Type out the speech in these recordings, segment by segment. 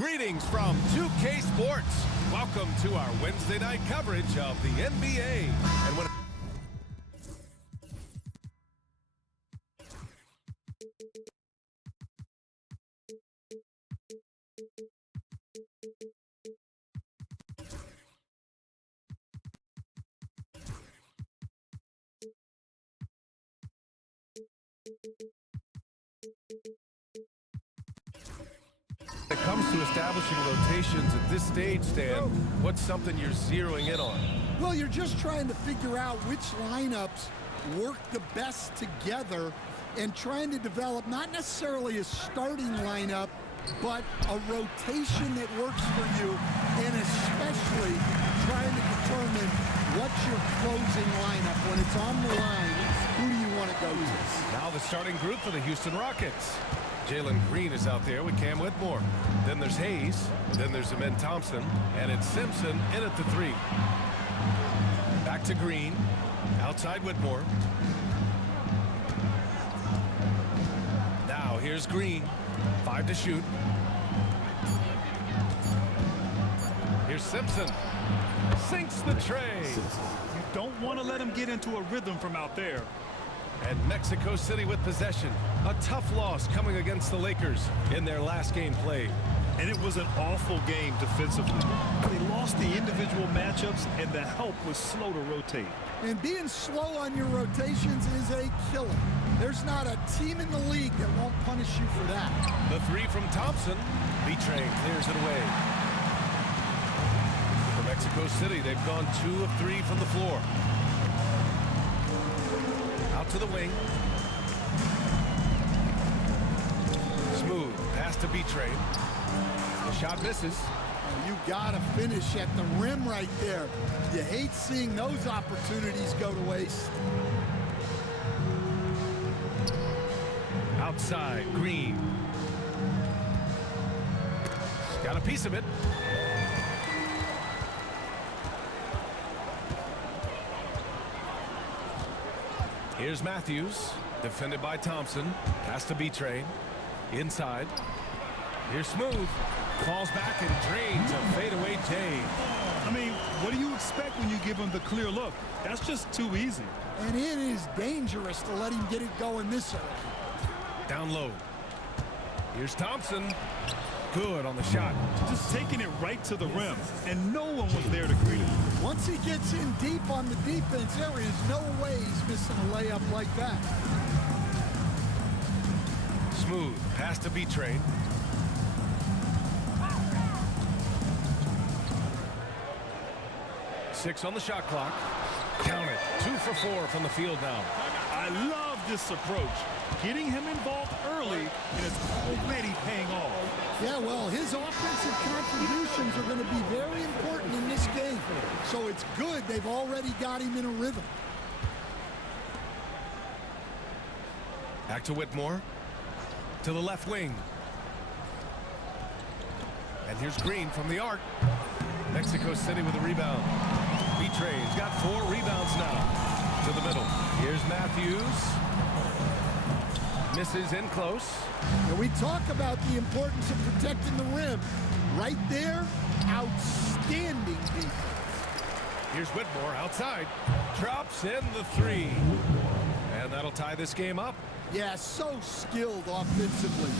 Greetings from 2K Sports. Welcome to our Wednesday night coverage of the NBA. And when it comes to establishing rotations at this stage, Stan, what's something you're zeroing in on? Well, you're just trying to figure out which lineups work the best together and trying to develop not necessarily a starting lineup, but a rotation that works for you, and especially trying to determine what's your closing lineup. When it's on the line, who do you want to go to? Now the starting group for the Houston Rockets. Jalen Green is out there with Cam Whitmore. Then there's Hayes. Then there's Amen Thompson. And it's Simpson in at the 3. Back to Green. Outside Whitmore. Now here's Green. 5 to shoot. Here's Simpson. Sinks the tray. You don't want to let him get into a rhythm from out there. And Mexico City with possession. A tough loss coming against the Lakers in their last game played. And it was an awful game defensively. They lost the individual matchups, and the help was slow to rotate. And being slow on your rotations is a killer. There's not a team in the league that won't punish you for that. The 3 from Thompson. B-Train clears it away. For Mexico City, they've gone 2 of 3 from the floor. Out to the wing. Smooth pass to B-Train. The shot misses. You got to finish at the rim right there. You hate seeing those opportunities go to waste. Outside, Green. Got a piece of it. Here's Matthews, defended by Thompson. Pass to B-Train. Inside. Here's Smooth. Falls back and drains a fadeaway J. I mean, what do you expect when you give him the clear look? That's just too easy. And it is dangerous to let him get it going this early. Down low. Here's Thompson. Good on the shot. Just taking it right to the rim, and no one was there to greet him. Once he gets in deep on the defense, there is no way he's missing a layup like that. Smooth pass to B-Train. Six on the shot clock. Count it. 2 for 4 from the field now. I love this approach. Getting him involved early, and it's already paying off. Yeah, well, his offensive contributions are going to be very important in this game. So it's good they've already got him in a rhythm. Back to Whitmore. To the left wing. And here's Green from the arc. Mexico City with a rebound. B-Train's got 4 rebounds now. To the middle. Here's Matthews. Misses in close. And we talk about the importance of protecting the rim. Right there, outstanding defense. Here's Whitmore outside. Drops in the 3. And that'll tie this game up. Yeah, so skilled offensively.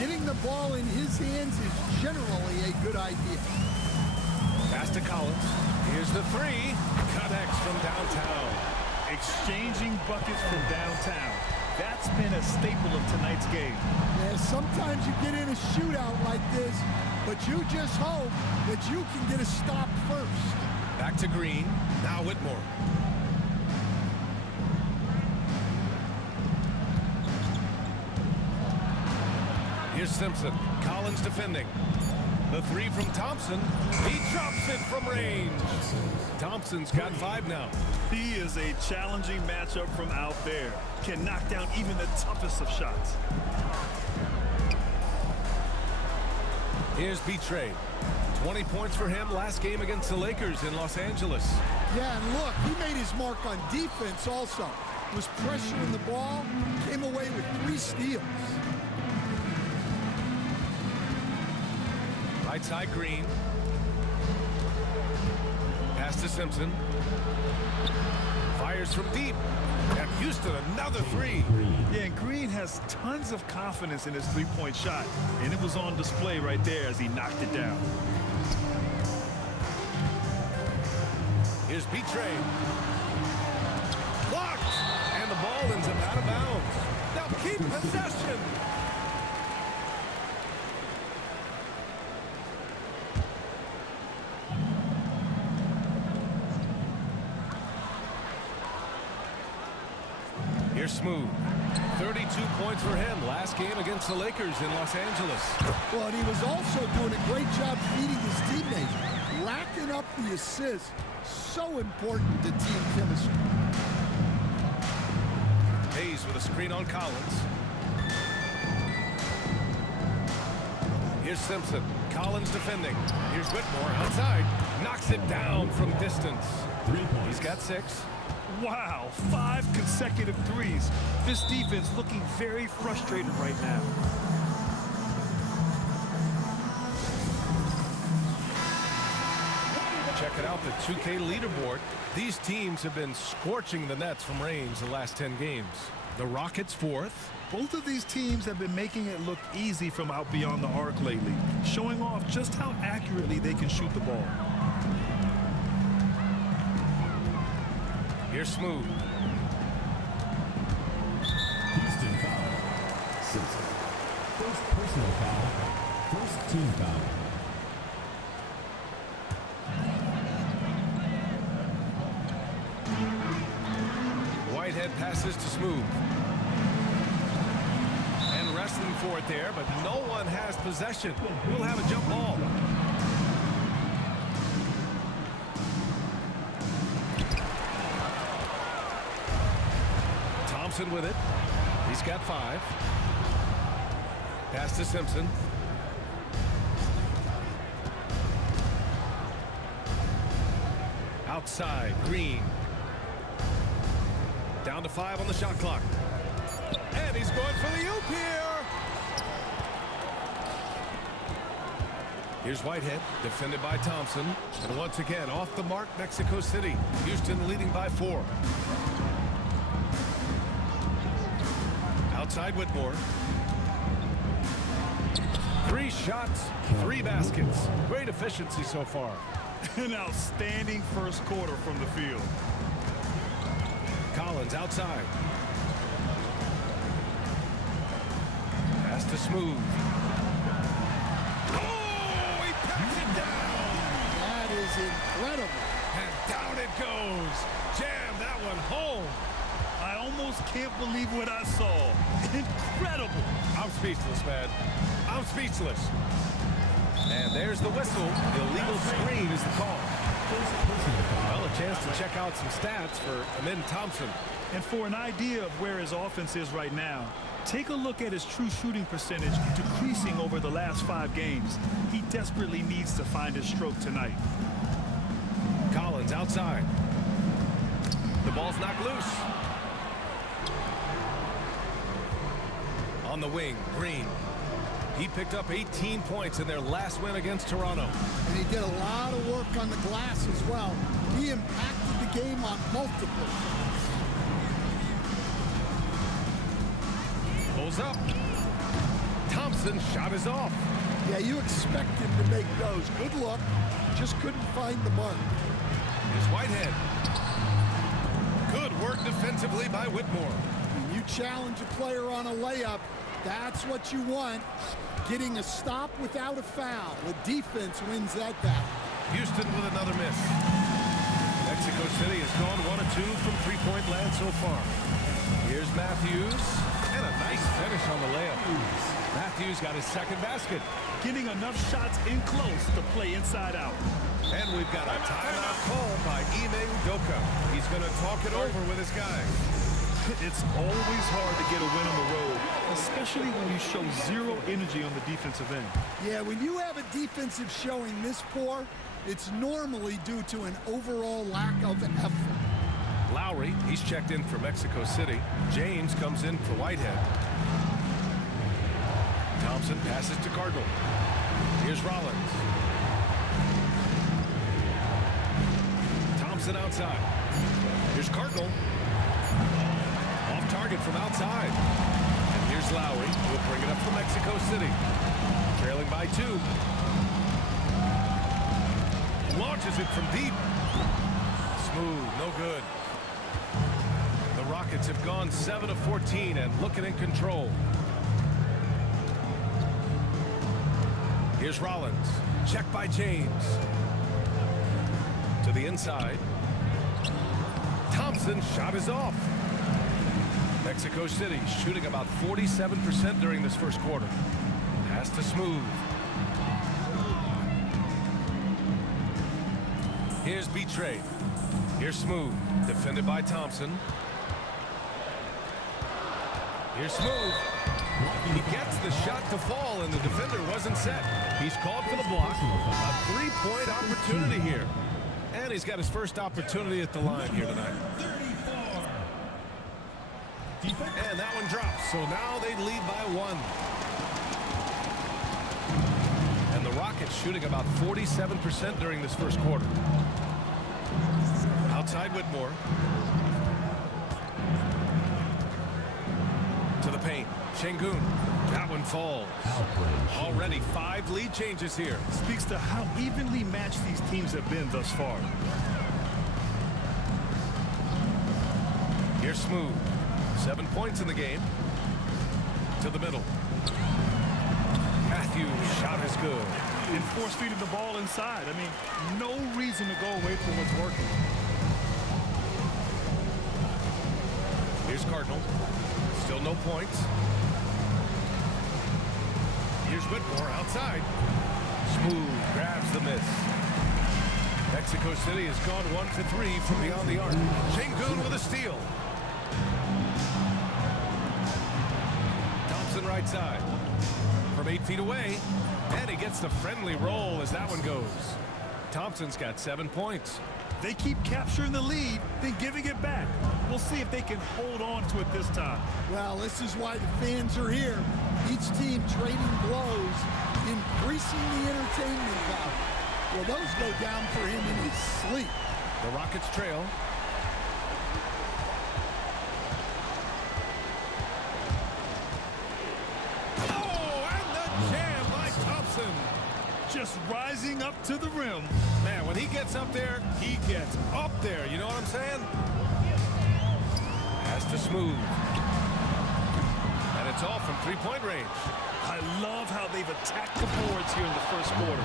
Getting the ball in his hands is generally a good idea. Pass to Collins. Here's the 3. Connects from downtown. Exchanging buckets from downtown. That's been a staple of tonight's game. Yeah, sometimes you get in a shootout like this, but you just hope that you can get a stop first. Back to Green. Now Whitmore. Here's Simpson. Collins defending. The 3 from Thompson. He drops it from range. Thompson's got 5 now. He is a challenging matchup from out there. Can knock down even the toughest of shots. Here's B-Train. 20 points for him last game against the Lakers in Los Angeles. Yeah, and look, he made his mark on defense also. Was pressuring the ball, came away with 3 steals. Right side, Green. Pass to Simpson. Fires from deep. And Houston, another three. Yeah, and Green has tons of confidence in his three-point shot, and it was on display right there as he knocked it down. Here's B-Train. Blocked! And the ball ends up out of bounds. Now keep possession. Here's Smooth. 32 points for him last game against the Lakers in Los Angeles. Well, and he was also doing a great job feeding his teammates, racking up the assists. So important to team chemistry. Hayes with a screen on Collins. Here's Simpson. Collins defending. Here's Whitmore outside. Knocks it down from distance. He's got 6. Wow, 5 consecutive threes. This defense looking very frustrated right now. Check it out, the 2K leaderboard. These teams have been scorching the nets from range the last 10 games. The Rockets 4th. Both of these teams have been making it look easy from out beyond the arc lately, showing off just how accurately they can shoot the ball. Here's Smooth. Houston foul. Simpson. First personal foul. First team foul. Whitehead passes to Smooth. And wrestling for it there, but no one has possession. We'll have a jump ball. Thompson with it. He's got 5. Pass to Simpson. Outside, Green. Down to 5 on the shot clock. And he's going for the oop here. Here's Whitehead, defended by Thompson. And once again, off the mark, Mexico City. Houston leading by 4. Outside Whitmore. 3 shots, 3 baskets. Great efficiency so far. An outstanding first quarter from the field. Collins outside. Pass to Smooth. Oh, he packs it down. That is incredible. And down it goes. Jam that one home. I almost can't believe what I saw. Incredible. I'm speechless, man. I'm speechless. And there's the whistle. Illegal screen is the call. Well, a chance to check out some stats for Amin Thompson. And for an idea of where his offense is right now, take a look at his true shooting percentage decreasing over the last 5 games. He desperately needs to find his stroke tonight. Collins outside. The ball's knocked loose. On the wing, Green. He picked up 18 points in their last win against Toronto. And he did a lot of work on the glass as well. He impacted the game on multiple fronts. Pulls up. Thompson's shot is off. Yeah, you expect him to make those. Good look. Just couldn't find the mark. Here's Whitehead. Good work defensively by Whitmore. When you challenge a player on a layup, that's what you want. Getting a stop without a foul. The defense wins that battle. Houston with another miss. Mexico City has gone 1 of 2 from three-point land so far. Here's Matthews. And a nice finish on the layup. Matthews got his second basket. Getting enough shots in close to play inside out. And we've got a timeout call by Ime Udoka. He's going to talk it over with his guys. It's always hard to get a win on the road, especially when you show zero energy on the defensive end. Yeah, when you have a defensive showing this poor, it's normally due to an overall lack of effort. Lowry, he's checked in for Mexico City. James comes in for Whitehead. Thompson passes to Cardinal. Here's Rollins. Thompson outside. Here's Cardinal. Off target from outside. And here's Lowry. He'll bring it up from Mexico City. Trailing by 2. Launches it from deep. Smooth, no good. The Rockets have gone 7 of 14 and looking in control. Here's Rollins. Check by James. To the inside. Thompson shot is off. Mexico City shooting about 47% during this first quarter. Pass to Smooth. Here's Betray. Here's Smooth. Defended by Thompson. Here's Smooth. He gets the shot to fall, and the defender wasn't set. He's called for the block. A three-point opportunity here. And he's got his first opportunity at the line here tonight. And that one drops, so now they lead by 1. And the Rockets shooting about 47% during this first quarter. Outside Whitmore. To the paint. Şengün. That one falls. Already 5 lead changes here. Speaks to how evenly matched these teams have been thus far. Here's Smooth. 7 points in the game. To the middle. Matthews' shot is good. And force feeding the ball inside. I mean, no reason to go away from what's working. Here's Cardinal. Still no points. Here's Whitmore outside. Smooth grabs the miss. Mexico City has gone 1 for 3 from beyond the arc. Şengün with a steal. Thompson right side. From 8 feet away. And he gets the friendly roll as that one goes. Thompson's got 7 points. They keep capturing the lead, then giving it back. We'll see if they can hold on to it this time. Well, this is why the fans are here. Each team trading blows, increasing the entertainment value. Well, those go down for him in his sleep. The Rockets trail. Oh, and the jam by Thompson. Just rising up to the rim. Man, when he gets up there, he gets up there. You know what I'm saying? Pass to Smooth. And it's off from three-point range. I love how they've attacked the boards here in the first quarter.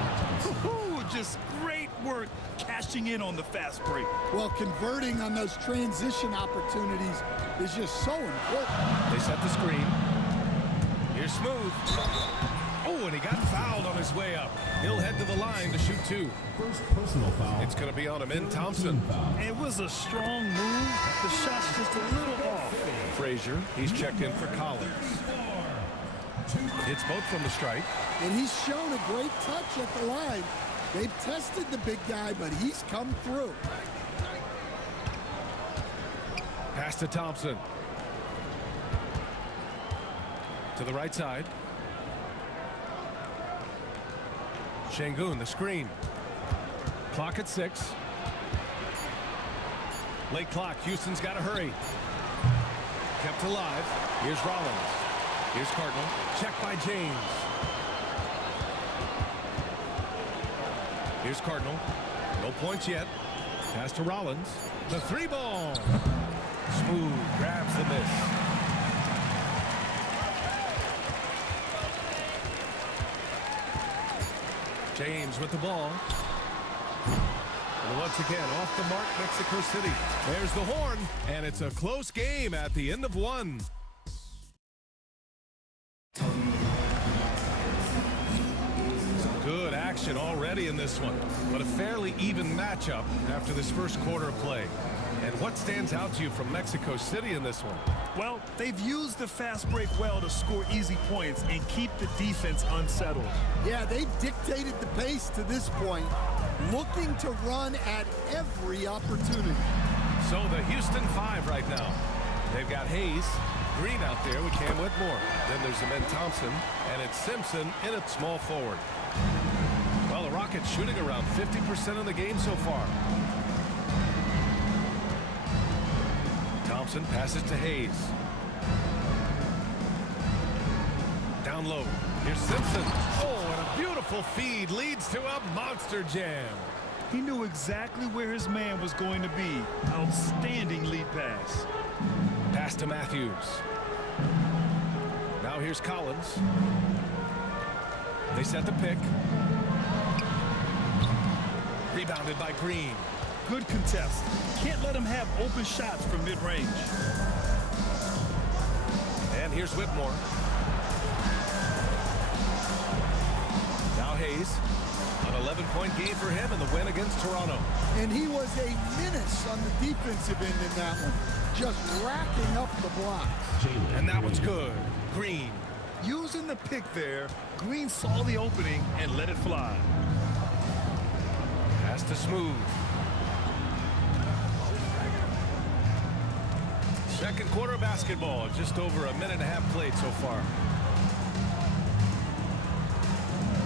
Just great work cashing in on the fast break. Well, converting on those transition opportunities is just so important. They set the screen. Here's Smooth. Oh, and he got fouled on his way up. He'll head to the line to shoot 2. First personal foul. It's going to be on him in Thompson. It was a strong move. The shot's just a little off. Frazier, he's checked in for Collins. It's both from the stripe. And he's shown a great touch at the line. They've tested the big guy, but he's come through. Pass to Thompson. To the right side. Şengün, the screen. Clock at 6. Late clock. Houston's got to hurry. Kept alive. Here's Rollins. Here's Cardinal. Check by James. Here's Cardinal. No points yet. Pass to Rollins. The 3-ball. Smooth grabs the miss. James with the ball. And once again, off the mark, Mexico City. There's the horn, and it's a close game at the end of 1. Some good action already in this one, but a fairly even matchup after this first quarter of play. And what stands out to you from Mexico City in this one? Well, they've used the fast break well to score easy points and keep the defense unsettled. Yeah, they've dictated the pace to this point, looking to run at every opportunity. So the Houston 5 right now. They've got Hayes, Green out there with Cam Whitmore. Then there's Amen Thompson, and it's Simpson in at small forward. Well, the Rockets shooting around 50% in the game so far. Thompson passes to Hayes. Down low. Here's Simpson. Oh, and a beautiful feed leads to a monster jam. He knew exactly where his man was going to be. Outstanding lead pass. Pass to Matthews. Now here's Collins. They set the pick. Rebounded by Green. Good contest. Can't let him have open shots from mid-range. And here's Whitmore. Now Hayes. An 11-point game for him in the win against Toronto. And he was a menace on the defensive end in that one. Just racking up the blocks. And that one's good. Green. Using the pick there, Green saw the opening and let it fly. Pass to Smooth. Second quarter basketball. Just over a minute and a half played so far.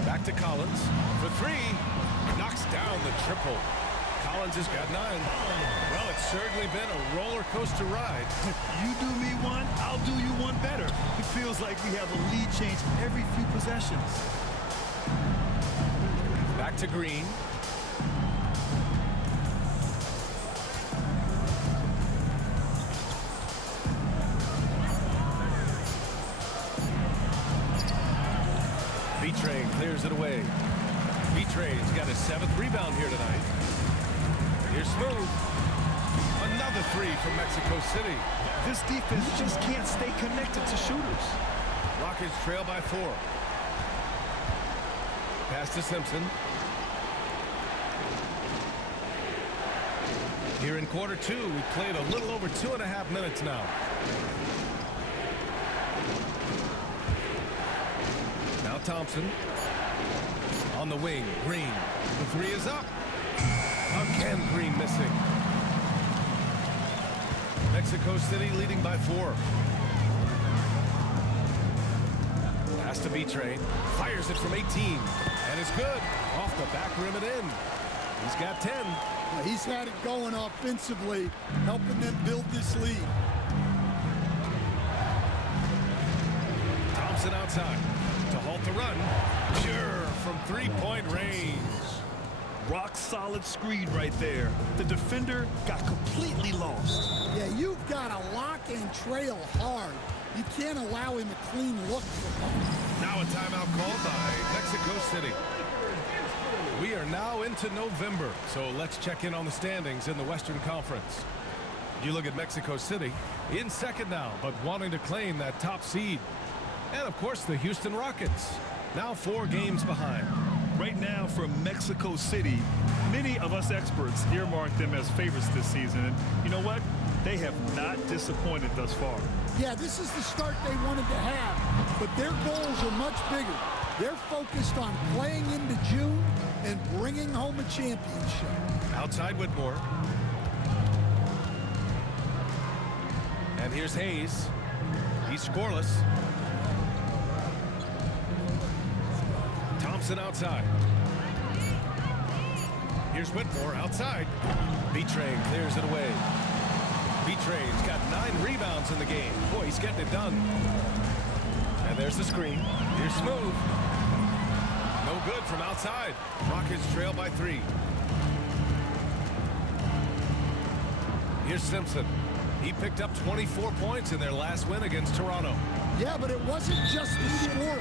Back to Collins for three. Knocks down the triple. Collins has got 9. Well, it's certainly been a roller coaster ride. You do me one, I'll do you one better. It feels like we have a lead change every few possessions. Back to Green. B-Train clears it away. B-Train's got his 7th rebound here tonight. Here's Smooth. Another 3 from Mexico City. This defense just can't stay connected to shooters. Rockets trail by 4. Pass to Simpson. Here in quarter 2, we played a little over 2.5 minutes now. Now Thompson. On the wing, Green. The 3 is up. Again, Green missing. Mexico City leading by 4. Pass to B-Train. Fires it from 18. And it's good. Off the back rim and in. He's got 10. He's had it going offensively, helping them build this lead. Thompson outside to halt the run. Pure from 3-point range. Rock solid screen right there. The defender got completely lost. Yeah, you've got to lock and trail hard. You can't allow him a clean look from home. Now a timeout called by Mexico City. We are now into November, so let's check in on the standings in the Western Conference. You look at Mexico City, in second now, but wanting to claim that top seed. And, of course, the Houston Rockets, now 4 games behind. Right now for Mexico City, many of us experts earmark them as favorites this season. And you know what? They have not disappointed thus far. Yeah, this is the start they wanted to have, but their goals are much bigger. They're focused on playing into June and bringing home a championship. Outside Whitmore. And here's Hayes. He's scoreless. Thompson outside. Here's Whitmore outside. B-Train clears it away. B-Train's got 9 rebounds in the game. Boy, he's getting it done. And there's the screen. Here's Smooth. No good from outside. Rockets trail by 3. Here's Simpson. He picked up 24 points in their last win against Toronto. Yeah, but it wasn't just the score.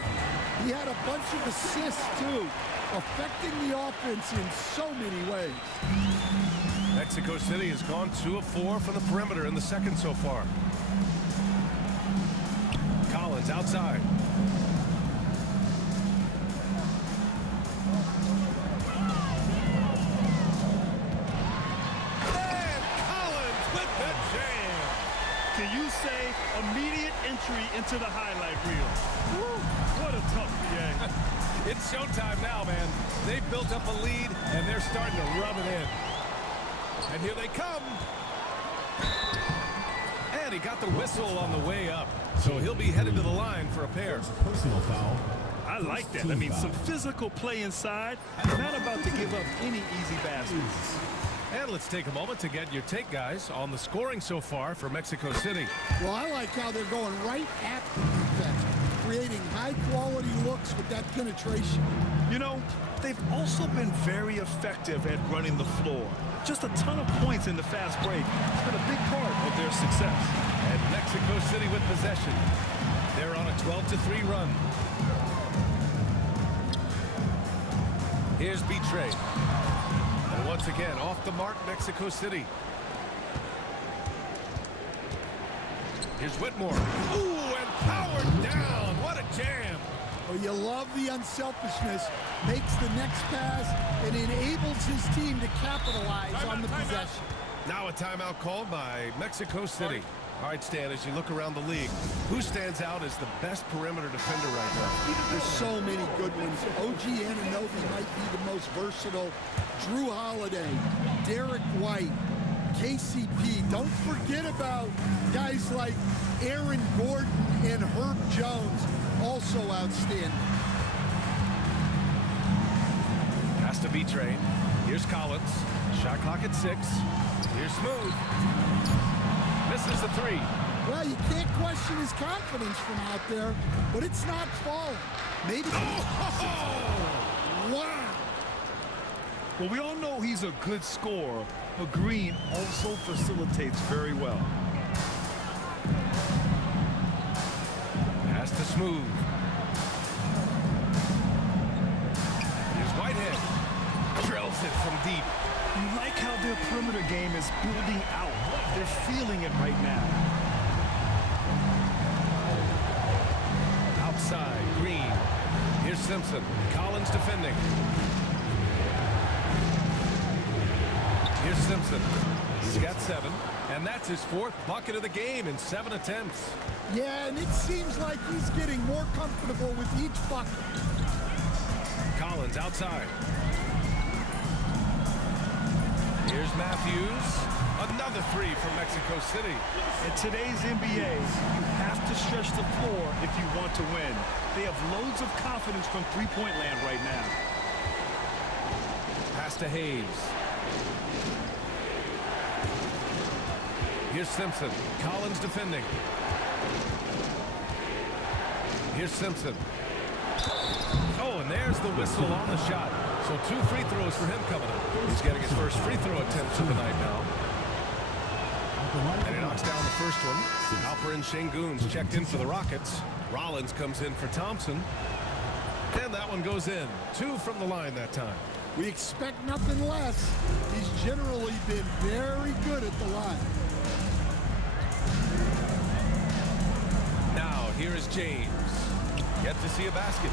He had a bunch of assists, too, affecting the offense in so many ways. Mexico City has gone 2 of 4 from the perimeter in the second so far. Collins outside. And Collins with the jam. Can you say immediate entry into the highlight reel? Woo, what a tough react. It's showtime now, man. They've built up a lead, and they're starting to rub it in. And here they come. And he got the whistle on the way up. So he'll be headed to the line for a pair. Personal foul. I like that. I mean, some physical play inside. Not about to give up any easy baskets. And let's take a moment to get your take, guys, on the scoring so far for Mexico City. Well, I like how they're going right at the defense, creating high-quality looks with that penetration. You know, they've also been very effective at running the floor. Just a ton of points in the fast break. It's been a big part of their success. And Mexico City with possession. They're on a 12-3 run. Here's Betray. And once again, off the mark, Mexico City. Here's Whitmore. Ooh, and powered down. What a jam. Well, you love the unselfishness. Makes the next pass and enables his team to capitalize on the possession. Now a timeout called by Mexico City. All right, Stan, as you look around the league, who stands out as the best perimeter defender right now? There's so many good ones. OG Anunoby might be the most versatile. Drew Holiday, Derek White, KCP. Don't forget about guys like Aaron Gordon and Herb Jones, also outstanding. Has to be trained. Here's Collins. Shot clock at 6. Here's Smooth. Misses the 3. Well, you can't question his confidence from out there, but it's not falling. Maybe. Oh! Wow. Well, we all know he's a good scorer, but Green also facilitates very well. Pass to Smooth. Here's Whitehead. Drills it from deep. You like how their perimeter game is building out. They're feeling it right now. Outside, Green. Here's Simpson. Collins defending. Here's Simpson. He's got 7, and that's his 4th bucket of the game in 7 attempts. Yeah, and it seems like he's getting more comfortable with each bucket. Collins outside. Here's Matthews. Another 3 from Mexico City. In today's NBA, you have to stretch the floor if you want to win. They have loads of confidence from three-point land right now. Pass to Hayes. Here's Simpson. Collins defending. Here's Simpson. Oh, and there's the whistle on the shot. So 2 free throws for him coming up. He's getting his first free throw attempt of the night now. And he knocks down the first one. Alperen Şengün's checked in for the Rockets. Rollins comes in for Thompson. And that one goes in. 2 from the line that time. We expect nothing less. He's generally been very good at the line. Now, here is James. Yet to see a basket.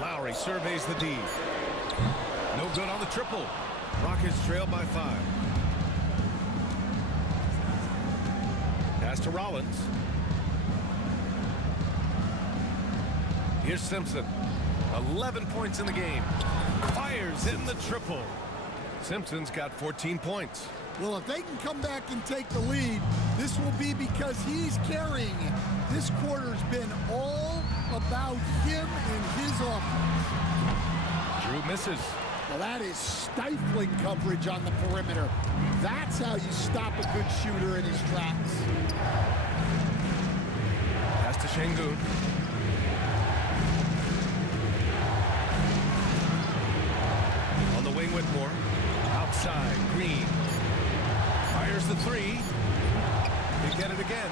Lowry surveys the D. No good on the triple. Rockets trail by 5. Pass to Rollins. Here's Simpson. 11 points in the game. Fires in the triple. Simpson's got 14 points. Well, if they can come back and take the lead, this will be because he's carrying it. This quarter's been all about him and his offense. Drew misses. Well, that is stifling coverage on the perimeter. That's how you stop a good shooter in his tracks. Pass to Şengün. On the wing, Whitmore. Outside, Green. Fires the 3. They get it again.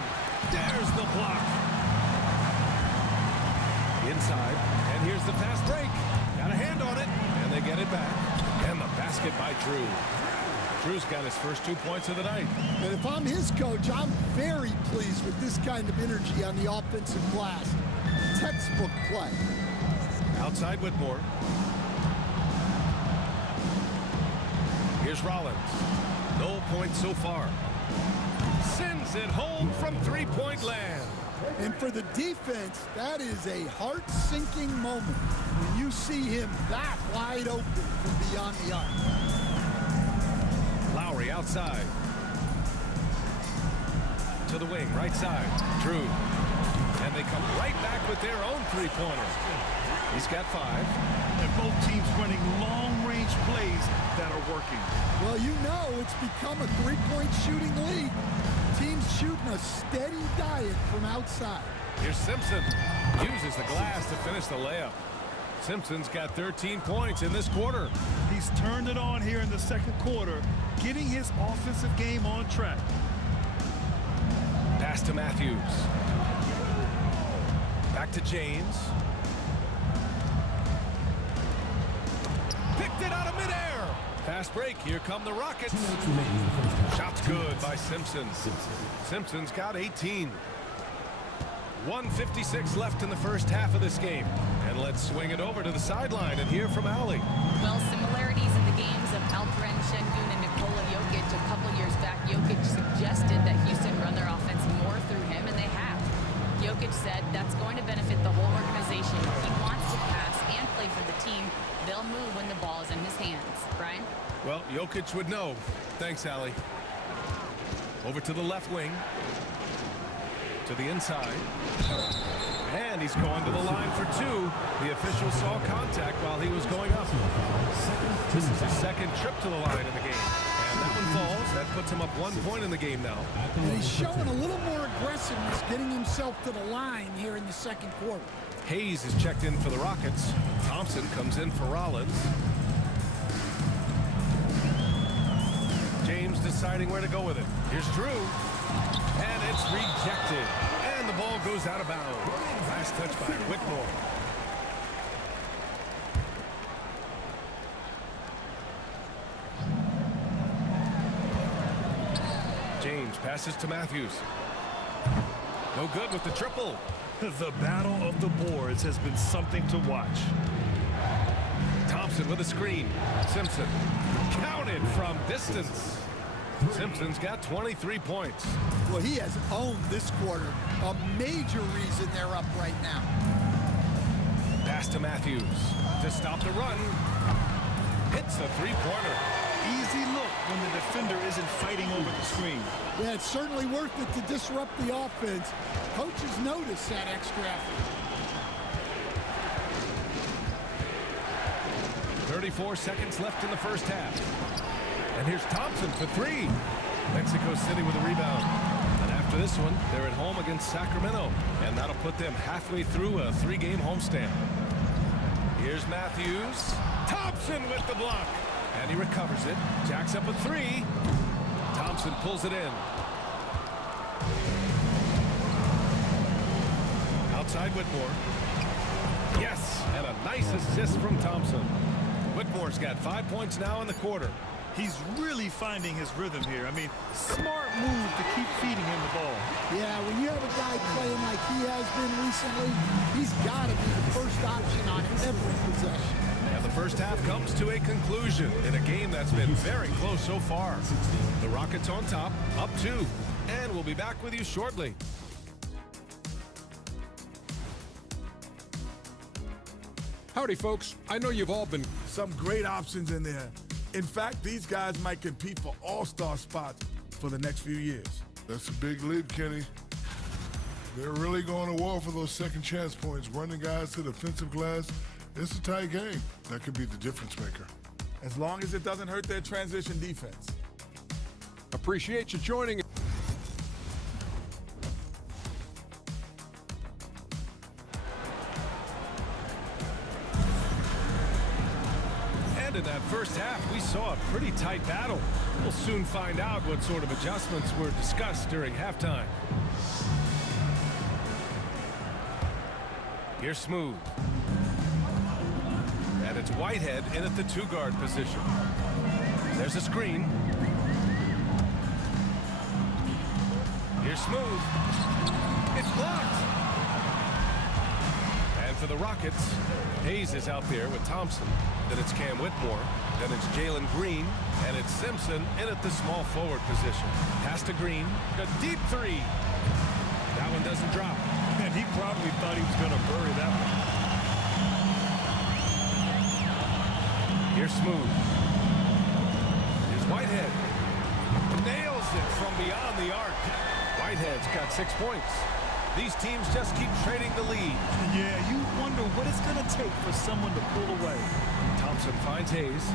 There's the block. Inside, and here's the fast break. Got a hand on it, and they get it back. And the basket by Drew. Drew's got his first 2 points of the night. And if I'm his coach, I'm very pleased with this kind of energy on the offensive glass. Textbook play. Outside Whitmore. Here's Rollins. No points so far. Sends it home from 3-point land. And for the defense, that is a heart-sinking moment when you see him that wide open from beyond the arc. Lowry outside. To the wing, right side. Drew. And they come right back with their own three-pointer. He's got 5. And both teams running long-range plays that are working. Well, you know it's become a three-point shooting league. Teams shooting a steady diet from outside. Here's Simpson. Uses the glass to finish the layup. Simpson's got 13 points in this quarter. He's turned it on here in the second quarter, getting his offensive game on track. Pass to Matthews. Back to James. Picked it out of midair. Fast break. Here come the Rockets. Shot's good by Simpson. Simpson's got 18. 1:56 left in the first half of this game. And let's swing it over to the sideline and hear from Allie. Well, similarities in the games of Alperen Şengün and Nikola Jokic. A couple years back, Jokic suggested that Houston run their offense more through him, and they have. Jokic said that's going to benefit the whole organization. He wants to pass and play for the team. They'll move when the ball is in his hands. Brian? Well, Jokic would know. Thanks, Allie. Over to the left wing. To the inside. And he's going to the line for 2. The official saw contact while he was going up. This is his second trip to the line in the game. And that one falls. That puts him up 1 point in the game now. And he's showing a little more aggressiveness, getting himself to the line here in the second quarter. Hayes is checked in for the Rockets. Thompson comes in for Rollins. James deciding where to go with it. Here's Drew. And it's rejected. And the ball goes out of bounds. Last touch by Whitmore. James passes to Matthews. No good with the triple. The battle of the boards has been something to watch. Thompson with a screen. Simpson counted from distance. Simpson's got 23 points. Well, he has owned this quarter. A major reason they're up right now. Pass to Matthews to stop the run. Hits a three-pointer. Easy look when the defender isn't fighting over the screen. Yeah, it's certainly worth it to disrupt the offense. Coaches notice that extra effort. 34 seconds left in the first half. And here's Thompson for 3. Mexico City with a rebound. And after this one, they're at home against Sacramento. And that'll put them halfway through a 3-game homestand. Here's Matthews. Thompson with the block. And he recovers it. Jacks up a 3. Thompson pulls it in. Outside Whitmore. Yes, and a nice assist from Thompson. Whitmore's got 5 points now in the quarter. He's really finding his rhythm here. I mean, smart move to keep feeding him the ball. Yeah, when you have a guy playing like he has been recently, he's got to be the first option on every possession. And the first half comes to a conclusion in a game that's been very close so far. The Rockets on top, up 2. And we'll be back with you shortly. Howdy, folks. I know you've all been... Some great options in there. In fact, these guys might compete for all-star spots for the next few years. That's a big leap, Kenny. They're really going to war for those second chance points, running guys to the defensive glass. It's a tight game. That could be the difference maker. As long as it doesn't hurt their transition defense. Appreciate you joining. And in that first half, we saw a pretty tight battle. We'll soon find out what sort of adjustments were discussed during halftime. Here's Smooth. And it's Whitehead in at the 2-guard position. There's a screen. Here's Smooth. It's blocked. And for the Rockets, Hayes is out there with Thompson. Then it's Cam Whitmore. Then it's Jalen Green. And it's Simpson in at the small forward position. Pass to Green. A deep 3. That one doesn't drop. And he probably thought he was going to bury that one. Here's Smooth. Here's Whitehead. Nails it from beyond the arc. Whitehead's got 6 points. These teams just keep trading the lead. Yeah, you wonder what it's going to take for someone to pull away. Thompson finds Hayes.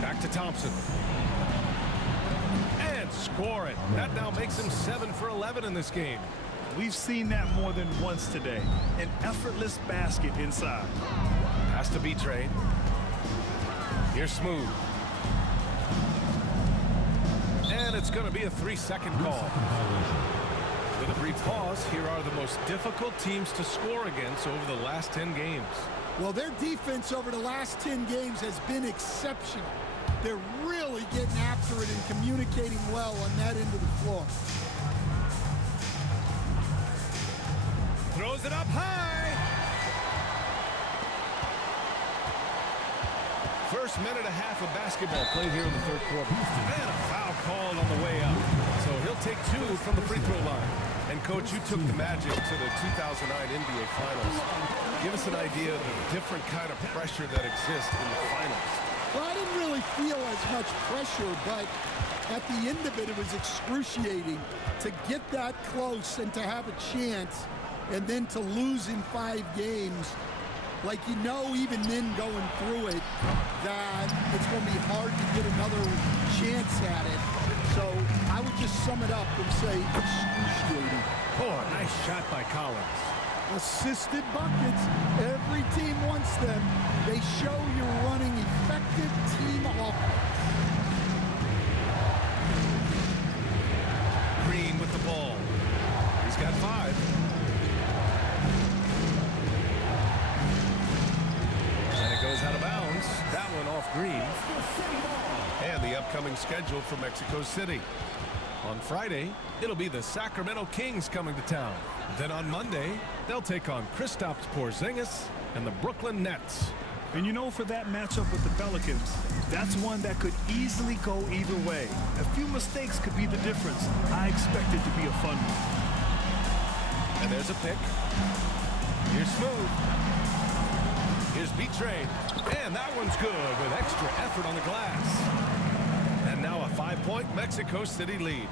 Back to Thompson. And score it. That now makes him 7 for 11 in this game. We've seen that more than once today. An effortless basket inside. Has to be trade. Here's Smooth. And it's going to be a 3-second call. With a brief pause, here are the most difficult teams to score against over the last 10 games. Well, their defense over the last 10 games has been exceptional. They're really getting after it and communicating well on that end of the floor. Throws it up high. First minute and a half of basketball played here in the third quarter. And a foul called on the way up. So he'll take 2 from the free throw line. And, Coach, you took the Magic to the 2009 NBA Finals. Give us an idea of the different kind of pressure that exists in the finals. Well, I didn't really feel as much pressure, but at the end of it, it was excruciating to get that close and to have a chance and then to lose in 5 games. Like, you know, even then going through it, that it's going to be hard to get another chance at it. So I would just sum it up and say excruciating. Oh, a nice shot by Collins. Assisted buckets. Every team wants them. They show you're running effective team offense. Green with the ball. He's got 5. And it goes out of bounds. That one off Green. And the upcoming schedule for Mexico City. On Friday, it'll be the Sacramento Kings coming to town. Then on Monday, they'll take on Kristaps Porzingis and the Brooklyn Nets. And you know, for that matchup with the Pelicans, that's one that could easily go either way. A few mistakes could be the difference. I expect it to be a fun one. And there's a pick. Here's Smooth. Here's B-Train. And that one's good with extra effort on the glass. And now a 5-point Mexico City lead.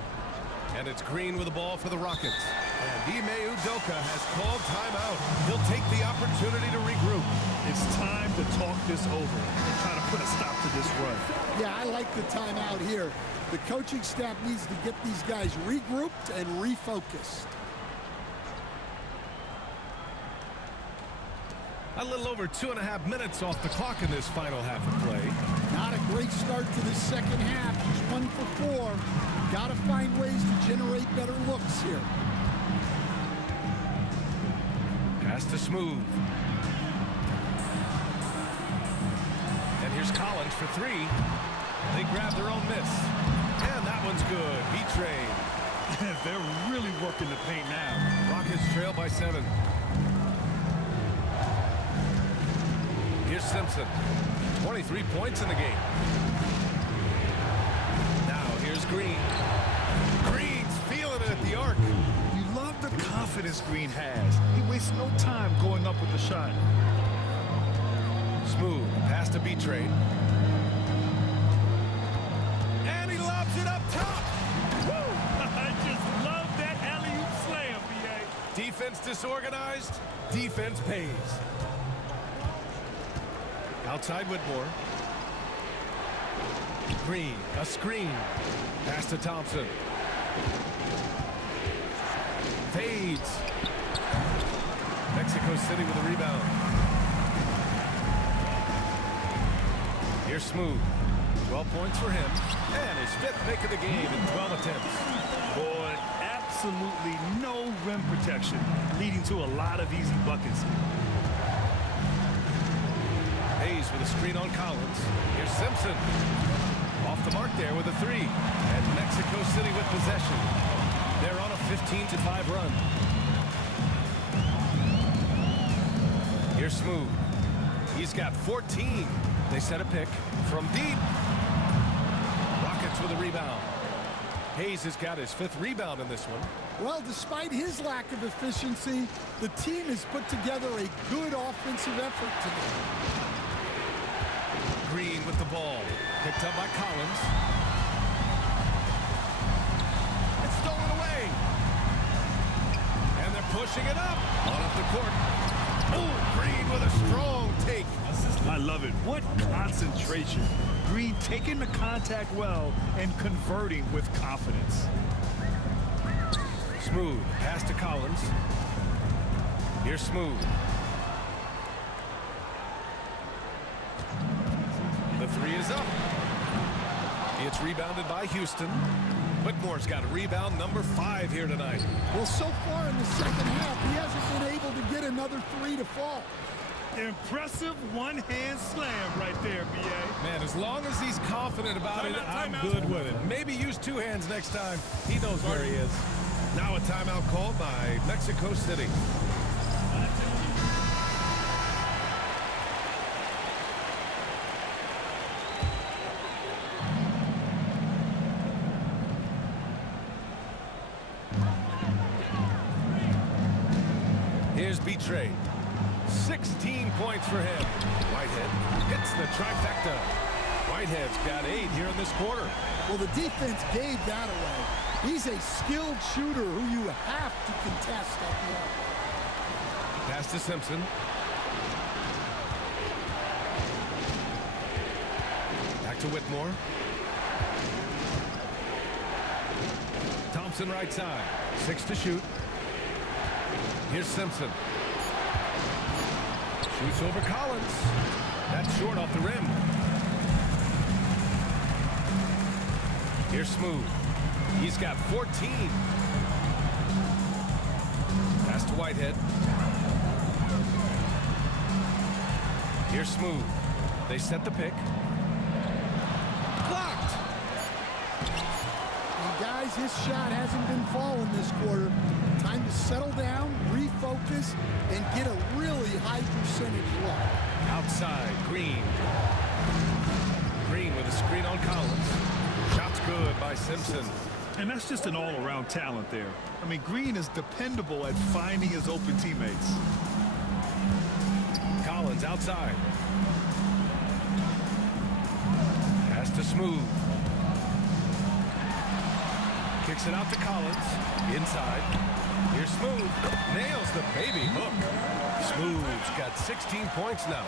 And it's Green with the ball for the Rockets. And Ime Udoka has called timeout. He'll take the opportunity to regroup. It's time to talk this over and try to put a stop to this run. Yeah, I like the timeout here. The coaching staff needs to get these guys regrouped and refocused. A little over 2.5 minutes off the clock in this final half of play. Not a great start to the second half. Just 1 for 4. Got to find ways to generate better looks here. Pass to Smooth. And here's Collins for 3. They grab their own miss. And that one's good. B-Train. They're really working the paint now. Rockets trail by 7. Here's Simpson. 23 points in the game. Now here's Green. Green's feeling it at the arc. You love the confidence Green has. He wastes no time going up with the shot. Smooth. Pass to B-Train. And he lobs it up top. Woo! I just love that alley-oop slam, B.A. Defense disorganized. Defense pays. Outside Whitmore. Green, a screen. Pass to Thompson. Fades. Mexico City with a rebound. Here's Smooth. 12 points for him. And his 5th make of the game in 12 attempts. Boy, absolutely no rim protection, leading to a lot of easy buckets. Hayes with a screen on Collins. Here's Simpson. Off the mark there with a 3. And Mexico City with possession. They're on a 15-5 run. Here's Smooth. He's got 14. They set a pick from deep. Rockets with a rebound. Hayes has got his 5th rebound in this one. Well, despite his lack of efficiency, the team has put together a good offensive effort today. Green with the ball. Picked up by Collins. It's stolen away. And they're pushing it up. On up the court. Oh, Green with a strong take. I love it. What concentration. Green taking the contact well and converting with confidence. Smooth. Pass to Collins. Here's Smooth. The 3 is up. It's rebounded by Houston. Whitmore's got a rebound number 5 here tonight. Well, so far in the second half, he hasn't been able to get another 3 to fall. Impressive one-hand slam right there, B.A. Man, as long as he's confident about it, I'm good with it. Maybe use 2 hands next time. He knows where he is. Now a timeout called by Mexico City. Here's Betray. 16 points for him. Whitehead hits the trifecta. Whitehead's got 8 here in this quarter. Well, the defense gave that away. He's a skilled shooter who you have to contest at the arc. Pass to Simpson. Back to Whitmore. Thompson right side. 6 to shoot. Here's Simpson. Shoots over Collins. That's short off the rim. Here's Smooth. He's got 14. Pass to Whitehead. Here's Smooth. They set the pick. Blocked. And guys, his shot hasn't been falling this quarter. Time to settle down, refocus, and get a really high percentage look. Outside, Green. Green with a screen on Collins. Shot's good by Simpson. And that's just an all-around talent there. I mean, Green is dependable at finding his open teammates. Collins outside. Pass to Smooth. Kicks it out to Collins. Inside. Here's Smooth. Nails the baby hook. Smooth's got 16 points now.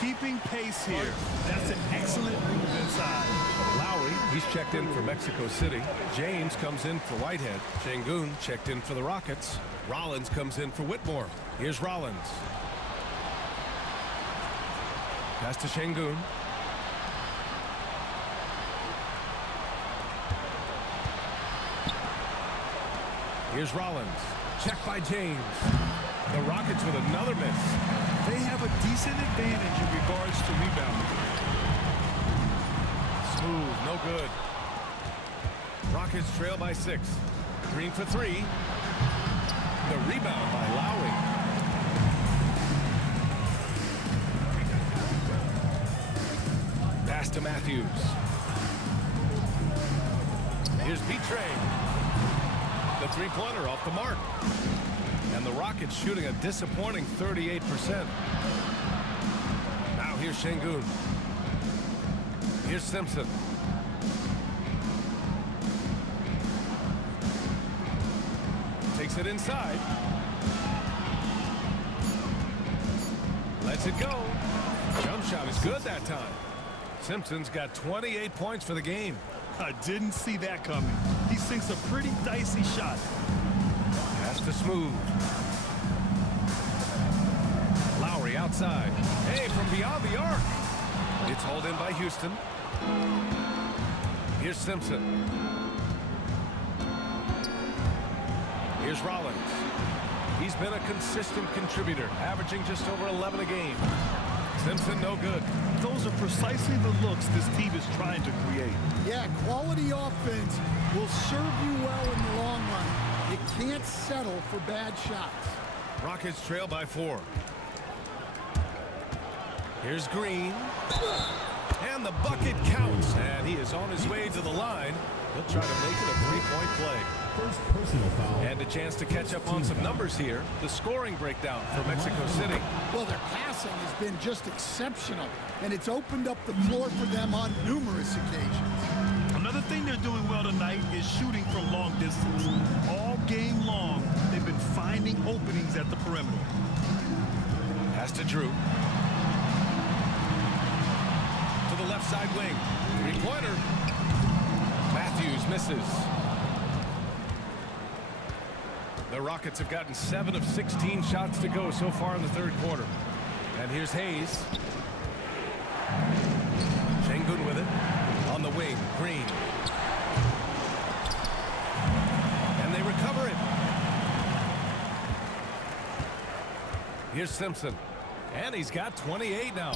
Keeping pace here. That's an excellent move inside. Lowry, he's checked in for Mexico City. James comes in for Whitehead. Şengün checked in for the Rockets. Rollins comes in for Whitmore. Here's Rollins. Pass to Şengün. Here's Rollins. Checked by James. The Rockets with another miss. They have a decent advantage in regards to rebounding. Smooth, no good. Rockets trail by 6. Green for 3. The rebound by Lowry. Pass to Matthews. Here's Betray. The 3-pointer off the mark. And the Rockets shooting a disappointing 38%. Now here's Şengün. Here's Simpson. Takes it inside. Lets it go. Jump shot is good that time. Simpson's got 28 points for the game. I didn't see that coming. He sinks a pretty dicey shot. Pass to Smooth. Lowry outside. Hey, from beyond the arc. It's hauled in by Houston. Here's Simpson. Here's Rollins. He's been a consistent contributor, averaging just over 11 a game. Simpson, no good. Those are precisely the looks this team is trying to create. Yeah, quality offense will serve you well in the long run. You can't settle for bad shots. Rockets trail by 4. Here's Green. And the bucket counts. And he is on his way to the line. He'll try to make it a three-point play. First personal foul. And a chance to catch up on some numbers here. The scoring breakdown for Mexico City. Well, their passing has been just exceptional, and it's opened up the floor for them on numerous occasions. Another thing they're doing well tonight is shooting from long distance. All game long, they've been finding openings at the perimeter. Pass to Drew. To the left side wing. Three-pointer. Matthews misses. The Rockets have gotten 7 of 16 shots to go so far in the third quarter. And here's Hayes. Şengün with it. On the wing, Green. And they recover it. Here's Simpson. And he's got 28 now.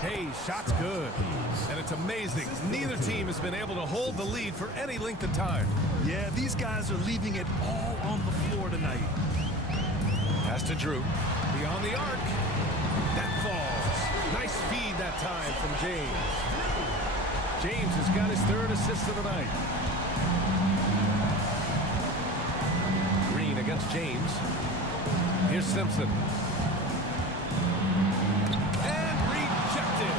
Hayes, shot's good. And it's amazing. Neither team has been able to hold the lead for any length of time. Yeah, these guys are leaving it all on the floor tonight. Pass to Drew. Beyond the arc. That falls. Nice feed that time from James. James has got his third assist of the night. Green against James. Here's Simpson. And rejected.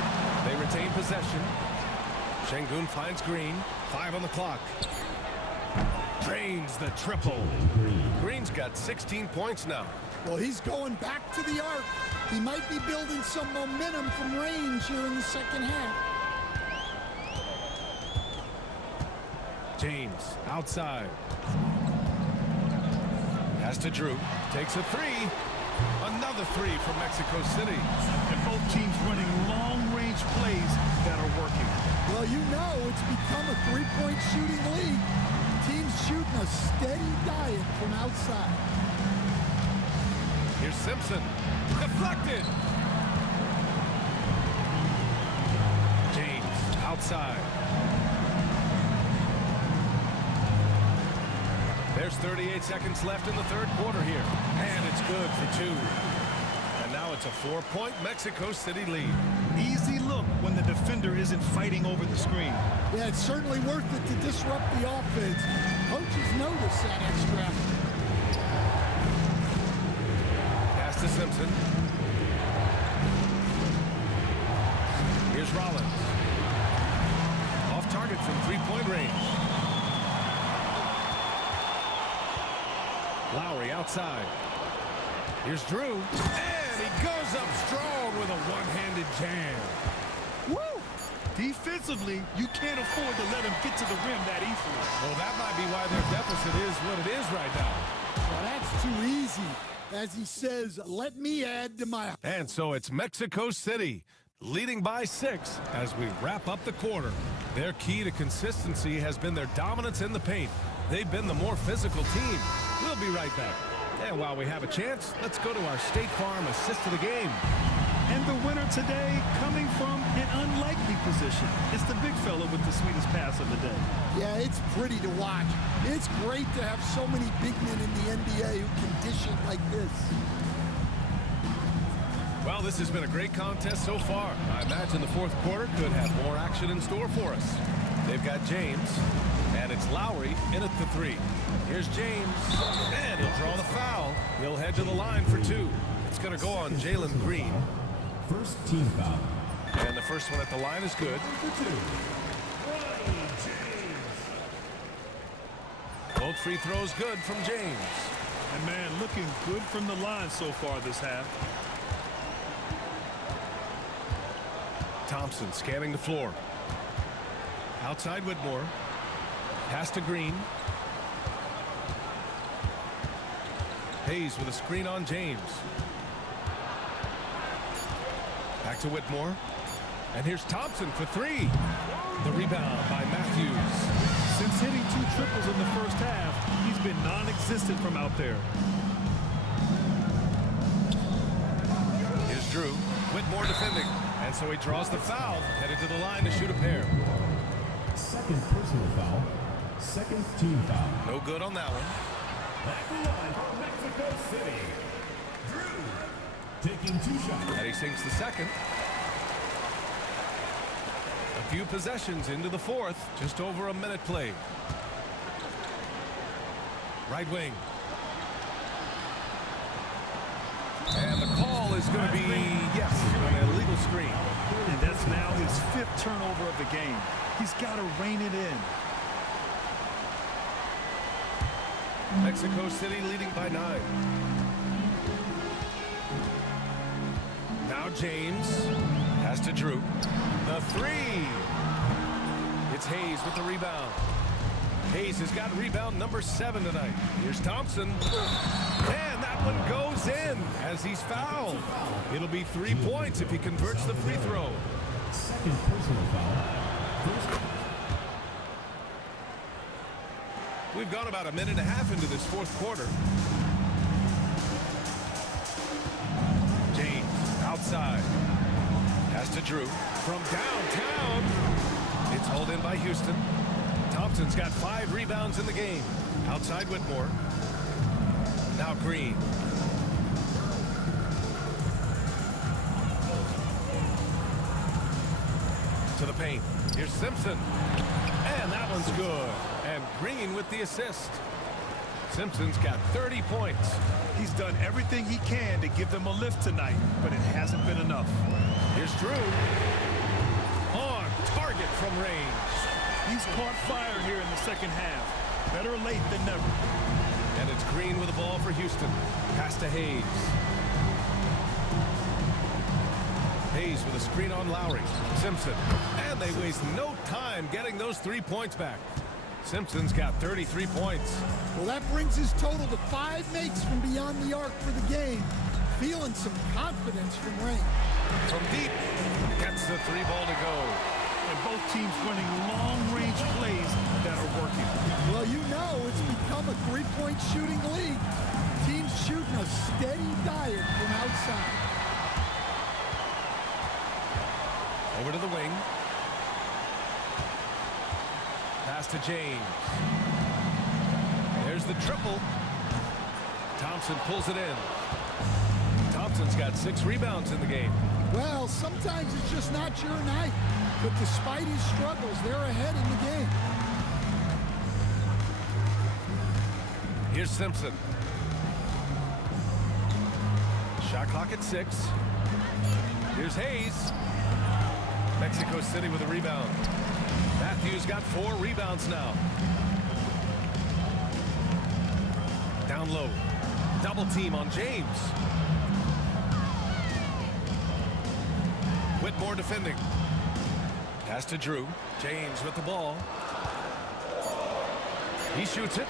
They retain possession. Şengün finds Green. 5 on the clock. Drains the triple. Green's got 16 points now. Well, he's going back to the arc. He might be building some momentum from range here in the second half. James outside. Pass to Drew. Takes a three. Another three from Mexico City. And both teams running long-range plays that are working. Well, you know it's become a three-point shooting league. Teams shooting a steady diet from outside. Here's Simpson. Deflected. James outside. There's 38 seconds left in the third quarter here. And it's good for 2. And now it's a 4-point Mexico City lead. Easy look when the defender isn't fighting over the screen. Yeah, it's certainly worth it to disrupt the offense. Coaches notice that extra effort. Pass to Simpson. Here's Rollins. Off target from three-point range. Lowry outside. Here's Drew. And he goes up strong with a one-handed jam. Woo! Defensively, you can't afford to let him get to the rim that easily. Well, that might be why their deficit is what it is right now. Well, that's too easy. As he says, let me add to my... And so it's Mexico City leading by 6 as we wrap up the quarter. Their key to consistency has been their dominance in the paint. They've been the more physical team. We'll be right back. And while we have a chance, let's go to our State Farm assist of the game. And the winner today coming from an unlikely position. It's the big fella with the sweetest pass of the day. Yeah, it's pretty to watch. It's great to have so many big men in the NBA who can dish it like this. Well, this has been a great contest so far. I imagine the fourth quarter could have more action in store for us. They've got James, and it's Lowry in at the 3. Here's James, and he'll draw the foul. He'll head to the line for 2. It's going to go on Jalen Green. First team foul. And the first one at the line is good. Both free throws good from James. And man, looking good from the line so far this half. Thompson scanning the floor. Outside Whitmore. Pass to Green. Hayes with a screen on James. Back to Whitmore. And here's Thompson for 3. The rebound by Matthews. Since hitting 2 triples in the first half, he's been non-existent from out there. Here's Drew. Whitmore defending. And so he draws the foul. Headed to the line to shoot a pair. Second personal foul. Second team foul. No good on that one. Back the line for Mexico City. Drew taking 2 shots. And he sinks the second. A A few possessions into the fourth. Just over a minute played. Right wing. And the call is going to be, yes, an illegal screen. And that's now his 5th turnover of the game. He's got to rein it in. Mexico City leading by 9. Now James has to Drew. The 3. It's Hayes with the rebound. Hayes has got rebound number 7 tonight. Here's Thompson. And that one goes in as he's fouled. It'll be 3 points if he converts the free throw. Second personal foul. We've gone about a minute and a half into this fourth quarter. James outside. Pass to Drew. From downtown. It's hauled in by Houston. Thompson's got 5 rebounds in the game. Outside Whitmore. Now Green. To the paint. Here's Simpson. And that one's good. And Green with the assist. Simpson's got 30 points. He's done everything he can to give them a lift tonight, but it hasn't been enough. Here's Drew. On target from range. He's caught fire here in the second half. Better late than never. And it's Green with the ball for Houston. Pass to Hayes. Hayes with a screen on Lowry. Simpson. And they waste no time getting those 3 points back. Simpson's got 33 points. Well, that brings his total to 5 makes from beyond the arc for the game. Feeling some confidence from range. From deep. Gets the 3 ball to go. And both teams running long-range plays that are working. Well, you know it's become a 3-point shooting league. Teams shooting a steady diet from outside. Over to the wing. Pass to James. There's the triple. Thompson pulls it in. Thompson's got 6 rebounds in the game. Well, sometimes it's just not your night. But despite his struggles, they're ahead in the game. Here's Simpson. Shot clock at 6. Here's Hayes. Mexico City with a rebound. Matthews got 4 rebounds now. Down low. Double team on James. Whitmore defending. Pass to Drew. James with the ball. He shoots it.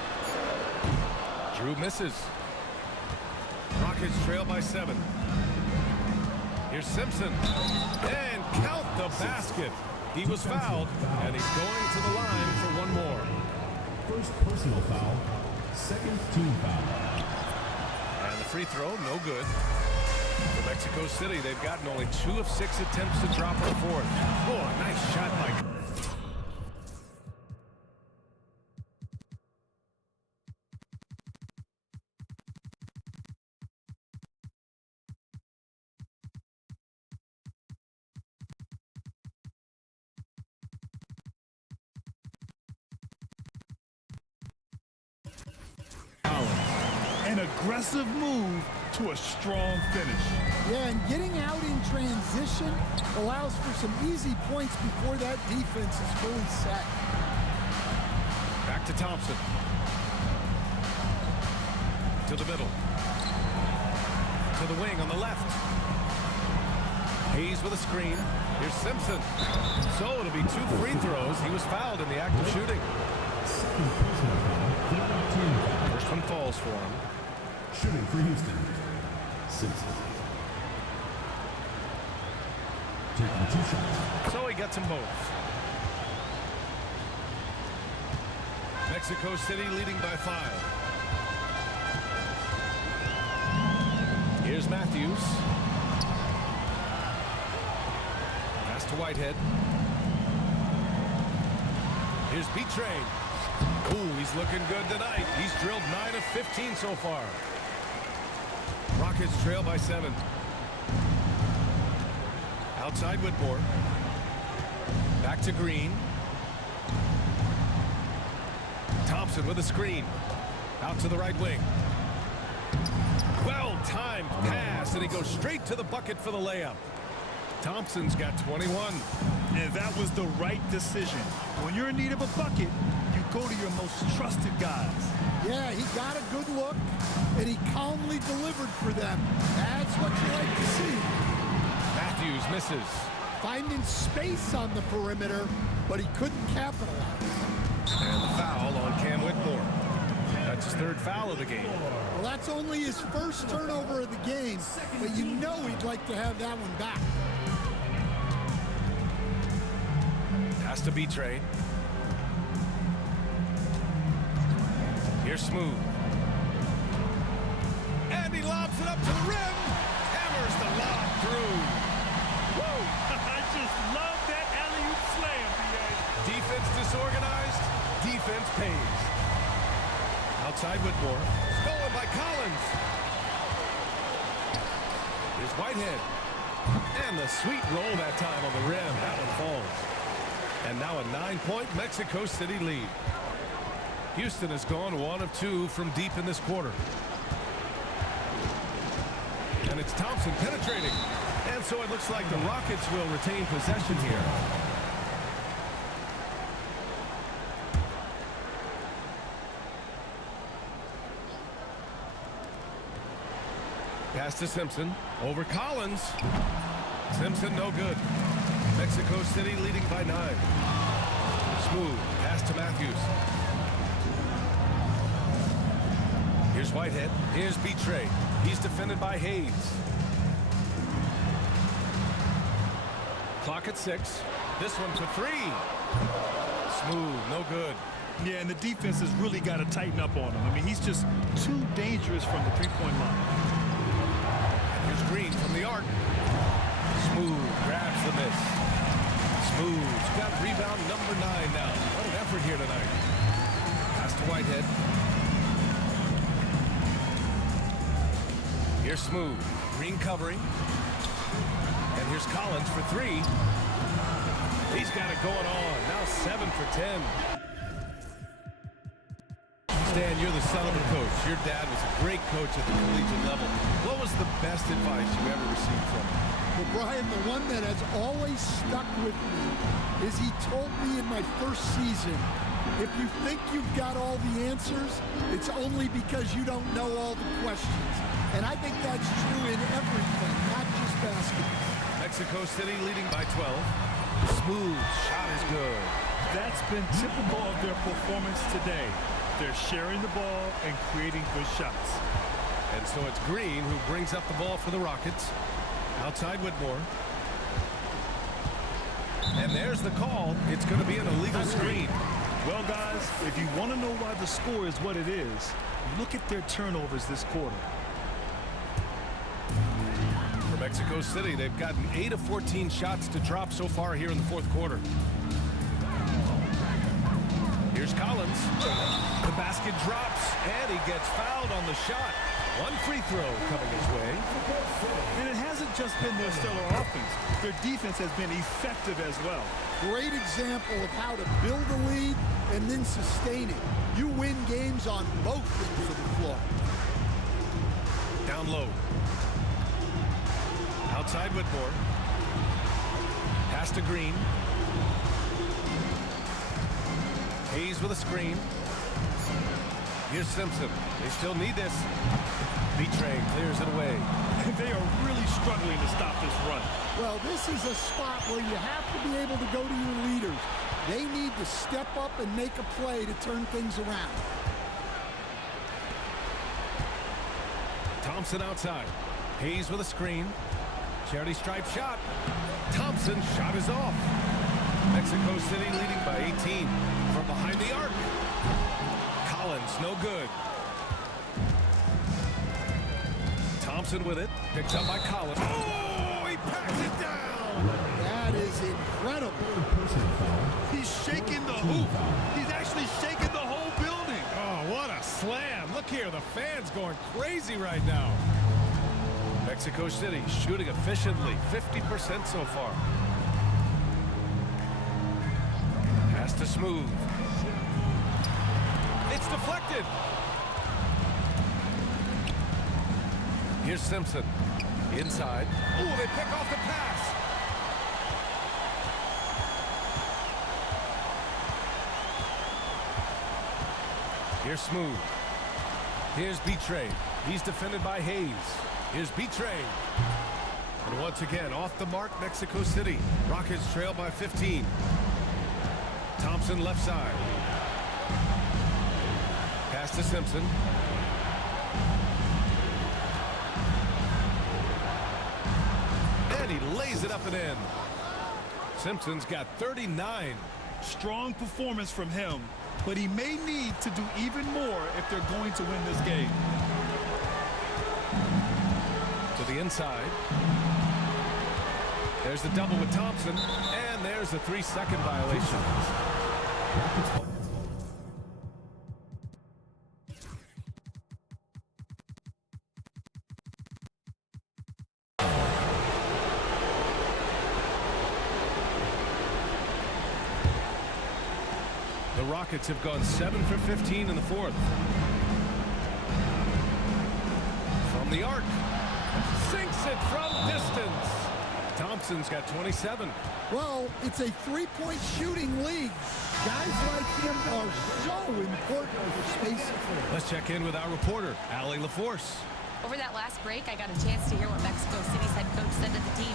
Drew misses. Rockets trail by 7. Here's Simpson. And count the basket. He was fouled, and he's going to the line for 1 more. First personal foul. Second team foul. And the free throw, no good. For Mexico City, they've gotten only 2 of 6 attempts to drop on 4th. Oh, a nice shot by... An aggressive move to a strong finish. Yeah, and getting out in transition allows for some easy points before that defense is fully set. Back to Thompson. To the middle. To the wing on the left. Hayes with a screen. Here's Simpson. So it'll be 2 free throws. He was fouled in the act of shooting. Second personal foul. Third team foul. First one falls for him. Shooting for Houston. Simpson. Taking 2 shots. So he gets them both. Mexico City leading by 5. Here's Matthews. Pass to Whitehead. Here's B-Train. Ooh, he's looking good tonight. He's drilled 9 of 15 so far. Rockets trail by 7. Outside Whitmore. Back to Green. Thompson with a screen. Out to the right wing. Well-timed pass, and he goes straight to the bucket for the layup. Thompson's got 21. And that was the right decision. When you're in need of a bucket, you go to your most trusted guys. Yeah, he got a good look, and he calmly delivered for them. That's what you like to see. Matthews misses. Finding space on the perimeter, but he couldn't capitalize. And the foul on Cam Whitmore. That's his third foul of the game. Well, that's only his first turnover of the game, but you know he'd like to have that one back. Pass to B-Train. Here's Smooth. And he lobs it up to the rim. Hammers the lob through. Woo! I just love that alley-oop slam, B.A. Defense disorganized. Defense pays. Outside Whitmore. Stolen by Collins. Here's Whitehead. And the sweet roll that time on the rim. That one falls. And now a 9-point Mexico City lead. Houston has gone 1 of 2 from deep in this quarter. And it's Thompson penetrating. And so it looks like the Rockets will retain possession here. Pass to Simpson. Over Collins. Simpson no good. Mexico City leading by 9. Smooth. Pass to Matthews. Here's Whitehead. Here's B-Tray. He's defended by Hayes. Clock at 6. This one for 3. Smooth. No good. Yeah, and the defense has really got to tighten up on him. I mean, he's just too dangerous from the three-point line. Here's Green from the arc. Smooth grabs the miss. Smooth's got rebound number 9 now. What an effort here tonight. Pass to Whitehead. Here's Smooth. Green covering. And here's Collins for 3. He's got it going on. Now 7 for 10. Stan, you're the son of a coach. Your dad was a great coach at the collegiate level. What was the best advice you ever received from him? Well, Brian, the one that has always stuck with me is he told me in my first season, if you think you've got all the answers, it's only because you don't know all the questions. And I think that's true in everything, not just basketball. Mexico City leading by 12. Smooth shot is good. That's been typical of their performance today. They're sharing the ball and creating good shots. And so it's Green who brings up the ball for the Rockets. Outside Whitmore. And there's the call. It's going to be an illegal screen. Well, guys, if you want to know why the score is what it is, look at their turnovers this quarter. For Mexico City, they've gotten 8 of 14 shots to drop so far here in the fourth quarter. Here's Collins. The basket drops, and he gets fouled on the shot. One free throw coming his way. And it hasn't just been their stellar offense. Their defense has been effective as well. Great example of how to build a lead and then sustain it. You win games on both ends of the floor. Down low. Outside Whitmore. Pass to Green. Hayes with a screen. Here's Simpson. They still need this. B-Train clears it away. They are really struggling to stop this run. Well, this is a spot where you have to be able to go to your leaders. They need to step up and make a play to turn things around. Thompson outside. Hayes with a screen. Charity stripe shot. Thompson shot is off. Mexico City leading by 18 from behind the arc. Collins no good. Thompson with it. Picked up by Collins. Oh, he packs it down. That is incredible. He's shaking the hoop. He's actually shaking the whole building. Oh, what a slam. Look here, the fans going crazy right now. Mexico City shooting efficiently, 50% so far. Pass to Smooth. It's deflected. Here's Simpson. Inside. Ooh, they pick off the pass. Here's Smooth. Here's Betray. He's defended by Hayes. Here's Betray. And once again, off the mark, Mexico City. Rockets trail by 15. Thompson left side. Pass to Simpson. And he lays it up and in. Simpson's got 39. Strong performance from him, but he may need to do even more if they're going to win this game. To the inside. There's the double with Thompson, and there's a 3-second violation. The Rockets have gone 7 for 15 in the fourth. From the arc. Sinks it from distance. Thompson's got 27. Well, it's a three-point shooting league. Guys like him are so important for spacing. Let's check in with our reporter, Allie LaForce. Over that last break, I got a chance to hear what Mexico City's head coach said to the team.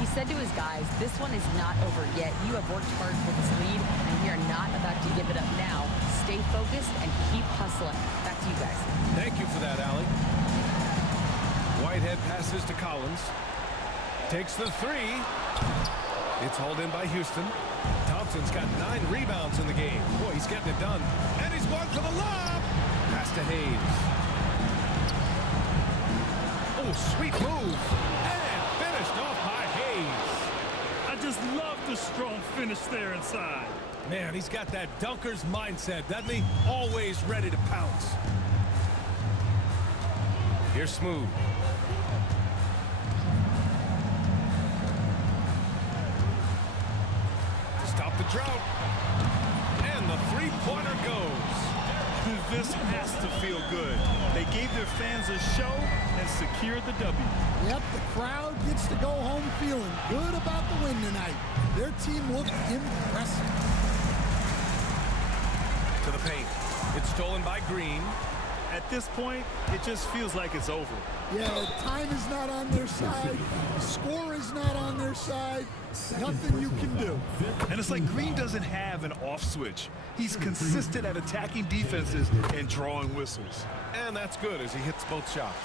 He said to his guys, this one is not over yet. You have worked hard for this lead, and we are not about to give it up now. Stay focused and keep hustling. Back to you guys. Thank you for that, Allie. Whitehead passes to Collins. Takes the three. It's hauled in by Houston. Thompson's got 9 rebounds in the game. Boy, he's getting it done. And he's going for the lob. Pass to Hayes. Oh, sweet move. And finished off by Hayes. I just love the strong finish there inside. Man, he's got that dunker's mindset, doesn't he? Always ready to pounce. Here's Smooth. Stop the drought. And the three-pointer goes. This has to feel good. They gave their fans a show and secured the W. Yep, the crowd gets to go home feeling good about the win tonight. Their team looked impressive. To the paint. It's stolen by Green. At this point, it just feels like it's over. Yeah, time is not on their side. The score is not on their side. Nothing you can do. And it's like Green doesn't have an off switch. He's consistent at attacking defenses and drawing whistles. And that's good as he hits both shots.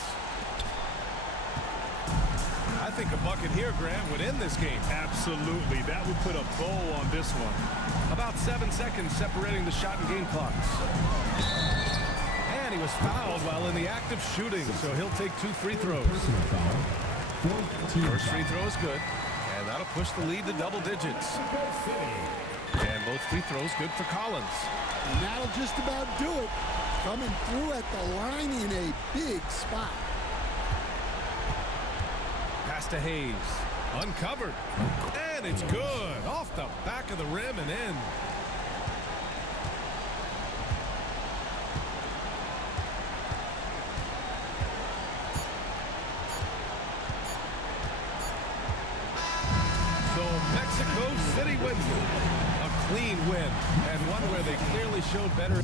I think a bucket here, Grant, would end this game. Absolutely. That would put a bow on this one. About 7 seconds separating the shot and game clocks. And he was fouled while in the act of shooting, so he'll take 2 free throws. First free throw is good, and that'll push the lead to double digits. And both free throws good for Collins. And that'll just about do it. Coming through at the line in a big spot. Pass to Hayes. Uncovered. And it's good. Off the back of the rim and in. So Mexico City wins it. A clean win, and one where they clearly showed better.